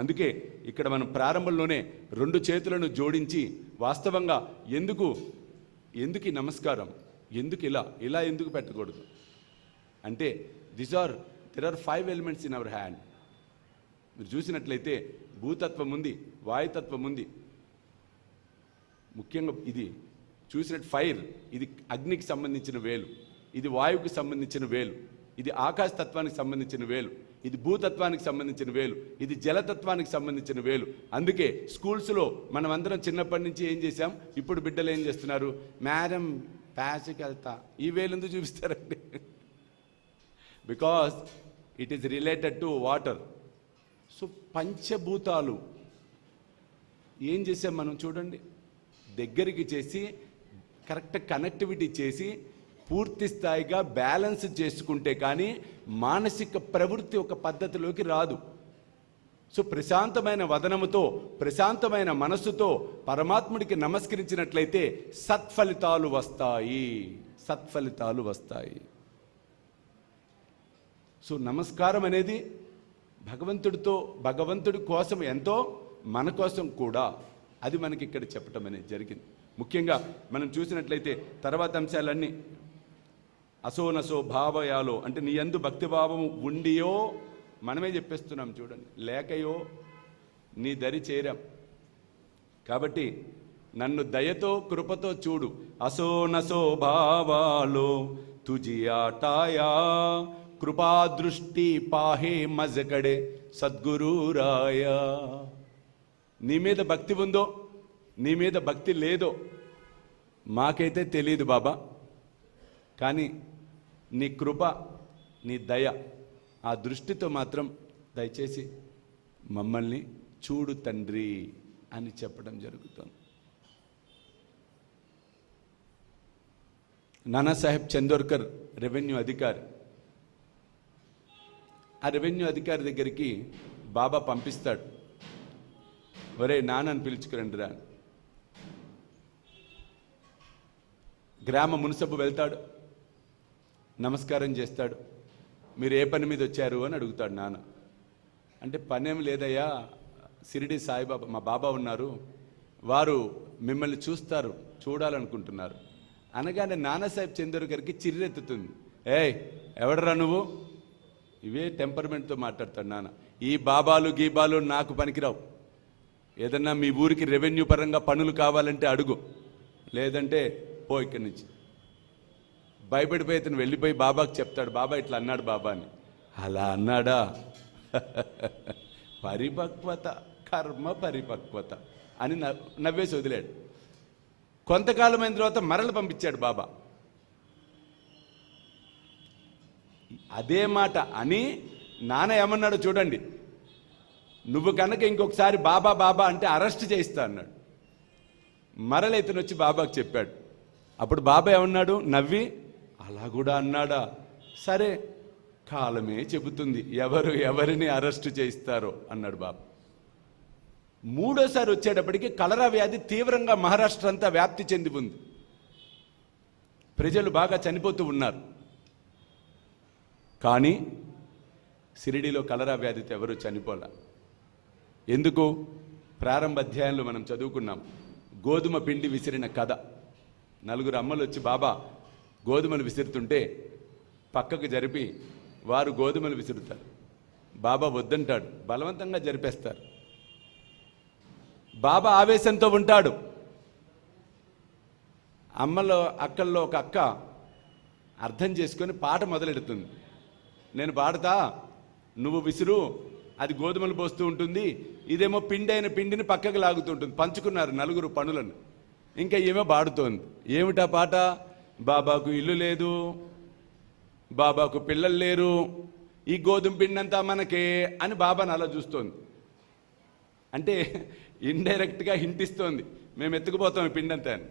అందుకే ఇక్కడ మనం ప్రారంభంలోనే రెండు చేతులను జోడించి వాస్తవంగా ఎందుకు ఈ నమస్కారం, ఎందుకు ఇలా ఎందుకు పెట్టకూడదు అంటే there are 5 elements in our hand. మీరు చూసినట్లయితే భూతత్వం ఉంది, వాయుతత్వం ఉంది, ముఖ్యంగా ఇది చూసినట్టు ఫైర్, ఇది అగ్నికి సంబంధించిన వేలు, ఇది వాయువుకి సంబంధించిన వేలు, ఇది ఆకాశతత్వానికి సంబంధించిన వేలు, ఇది భూతత్వానికి సంబంధించిన వేలు, ఇది జలతత్వానికి సంబంధించిన వేలు. అందుకే స్కూల్స్లో మనం అందరం చిన్నప్పటి నుంచి ఏం చేశాం, ఇప్పుడు బిడ్డలు ఏం చేస్తున్నారు, మేడం ప్యాస్కి వెళ్తా, ఈ వేలు ఎందుకు చూపిస్తారండి? Because it is related to water. So పంచభూతాలు ఏం చేసాం మనం చూడండి, దగ్గరికి చేసి కరెక్ట్ కనెక్టివిటీ చేసి పూర్తి స్థాయిగా బ్యాలెన్స్ చేసుకుంటే కానీ మానసిక ప్రవృత్తి ఒక పద్ధతిలోకి రాదు. సో ప్రశాంతమైన వదనముతో, ప్రశాంతమైన మనస్సుతో పరమాత్ముడికి నమస్కరించినట్లయితే సత్ఫలితాలు వస్తాయి. సో నమస్కారం అనేది భగవంతుడి కోసం ఎంతో, మన కోసం కూడా, అది మనకి ఇక్కడ చెప్పటం అనేది జరిగింది. ముఖ్యంగా మనం చూసినట్లయితే తర్వాత అంశాలన్నీ అసోనసో భావయాలో అంటే నీ యందు భక్తిభావము ఉండియో, మనమే చెప్పేస్తున్నాం చూడండి, లేకయో నీ దరి చేరాం. కాబట్టి నన్ను దయతో కృపతో చూడు. అసోనసో భావాలో తుజి ఆటాయా కృపాదృష్టి పాహే మజకడే సద్గురు రాయా. నీ మీద భక్తి ఉందో, నీ మీద భక్తి లేదో మాకైతే తెలియదు బాబా, కానీ నీ కృప, నీ దయ, ఆ దృష్టితో మాత్రం దయచేసి మమ్మల్ని చూడు తండ్రి అని చెప్పడం జరుగుతుంది. నానాసాహెబ్ చందోర్కర్ రెవెన్యూ అధికారి. ఆ రెవెన్యూ అధికారి దగ్గరికి బాబా పంపిస్తాడు, ఒరే నాన్నని పిలుచుకురండి రా. గ్రామ మున్సబు వెళ్తాడు, నమస్కారం చేస్తాడు. మీరు ఏ పని మీద వచ్చారు అని అడుగుతాడు నాన్న. అంటే పనేం లేదయ్యా, షిరిడి సాయిబాబా మా బాబా ఉన్నారు, వారు మిమ్మల్ని చూడాలనుకుంటున్నారు అనగానే నానాసాహెబ్ చందోర్కర్కి చిర్రెత్తుతుంది. ఏయ్ ఎవడరా నువ్వు? ఇవే టెంపర్మెంట్తో మాట్లాడతాడు నాన్న. ఈ బాబాలు గీబాలు నాకు పనికిరావు. ఏదన్నా మీ ఊరికి రెవెన్యూ పరంగా పనులు కావాలంటే అడుగు, లేదంటే పో ఇక్కడి నుంచి. భయపడిపోయి అతను వెళ్ళిపోయి బాబాకి చెప్తాడు, బాబా ఇట్లా అన్నాడు బాబా అని. అలా అన్నాడా? పరిపక్వత, కర్మ పరిపక్వత అని నవ్వేసి వదిలాడు. కొంతకాలమైన తర్వాత మరల పంపించాడు బాబా. అదే మాట అని నాన్న ఏమన్నాడు చూడండి, నువ్వు కనుక ఇంకొకసారి బాబా బాబా అంటే అరెస్ట్ చేయిస్తా అన్నాడు. మరల ఇతను వచ్చి బాబాకు చెప్పాడు. అప్పుడు బాబా ఏమన్నాడు, నవ్వి, అలా కూడా అన్నాడా, సరే కాలమే చెబుతుంది ఎవరిని అరెస్టు చేయిస్తారో అన్నాడు బాబా. మూడోసారి వచ్చేటప్పటికి కలరా వ్యాధి తీవ్రంగా మహారాష్ట్ర అంతా వ్యాప్తి చెంది ఉంది. ప్రజలు బాగా చనిపోతూ ఉన్నారు. కానీ షిరిడీలో కలరా వ్యాధితో ఎవరు చనిపోలే. ఎందుకు? ప్రారంభ అధ్యాయంలో మనం చదువుకున్నాం, గోధుమ పిండి విసిరిన కథ. 4 అమ్మలు వచ్చి బాబా గోధుమలు విసురుతుంటే పక్కకు జరిపి వారు గోధుమలు విసురుతారు. బాబా వద్దంటాడు, బలవంతంగా జరిపేస్తారు. బాబా ఆవేశంతో ఉంటాడు. అక్కల్లో ఒక అక్క అర్థం చేసుకొని పాట మొదలెడుతుంది. నేను పాడతా, నువ్వు విసురు, అది గోధుమలు పోస్తూ ఉంటుంది, ఇదేమో పిండిని పక్కకు లాగుతుంటుంది. పంచుకున్నారు 4 పనులను. ఇంకా ఏమో పాడుతోంది. ఏమిటా పాట? బాబాకు ఇల్లు లేదు, బాబాకు పిల్లలు లేరు, ఈ గోధుమ పిండి అంతా మనకే అని బాబాను అలా చూస్తోంది. అంటే ఇండైరెక్ట్గా హింటిస్తోంది, మేము ఎత్తుకుపోతాం ఈ పిండి అంతా అని.